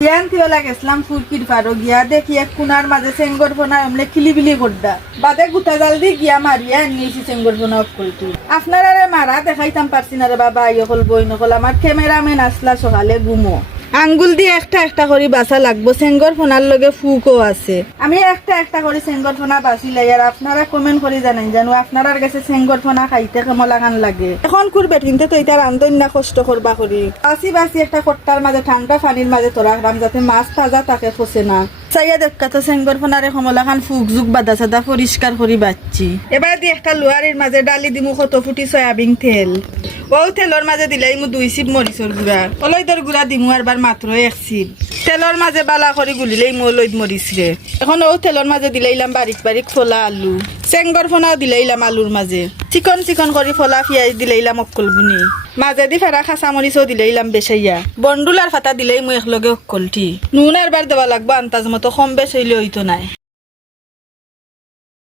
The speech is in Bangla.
ইয়ান থিওলা গেছিলাম ফুরকির পারো গিয়া দেখি এক কুনার মাঝে চেঙ্গর ফোনা এমনি খিলিবিলি করদা বাদে গুতা জাল দিয়ে গিয়া মারিয়া নিয়েছি চেঙ্গর ফোনা অফ করতে আপনারা মারা দেখাইতাম পারছি না রে বাবা ইয়কল বই নকল আমার ক্যামেরাম্যান আসলা সকালে ঘুমো আঙ্গুল দিয়ে একটা একটা করে বাসা লাগবো চেঙ্গর ফোনার লগে ফুকও আছে আমি একটা একটা করে চেঙ্গর ফোনা বাসি লাই আর আপনারা কমেন্ট করে জানেন জানো আপনার কাছে চেঙ্গর ফোনা খাইতে কেমন লাগান লাগে এখন করবে কিন্তু তো এটা রান্ধন না কষ্ট করবা করি বাসি বাসি একটা কট্টার মাঝে ঠান্ডা পানির মাঝে তোরা রাখলাম যাতে মাছ তাজা তাকে ফসে না চাইয়া দেখা তো চেঙ্গর ফোনারে কমলাখান ফুক যুগ বাদা সাদা পরিষ্কার করি বাচ্চি এবার দিয়ে একটা লোহারির মাঝে ডালি দিমু কত ফুটি সয়াবিন তেল ও তেলর মাঝে দিলাই মু 2 সিপ মরিচর গুড়া অলৈদর গুড়া দিমু আর মাত্র 1 সিপ তেলর মাঝে বালা করে গুলিলেই মু অলৈদ মরিচ রে এখন ও তেলর মাঝে দিলাইলাম বারিক বারিক ফোলা আলু চেঙ্গর ফোনাও দিলাইলাম আলুর মাঝে চিকন চিকন করে ফোলা পিঁয়াজ দিলাইলাম অক্কল বুনি মাঝে দি ফেরা খাসা মরিচও দিলাইলাম বেসাইয়া বন্ডুলার ফাতা দিলেই মু একলগে অক্কলটি নুন আর বার দেওয়া লাগবো আন্তাজ মতো কম বেশ হইলে হইতো নাই।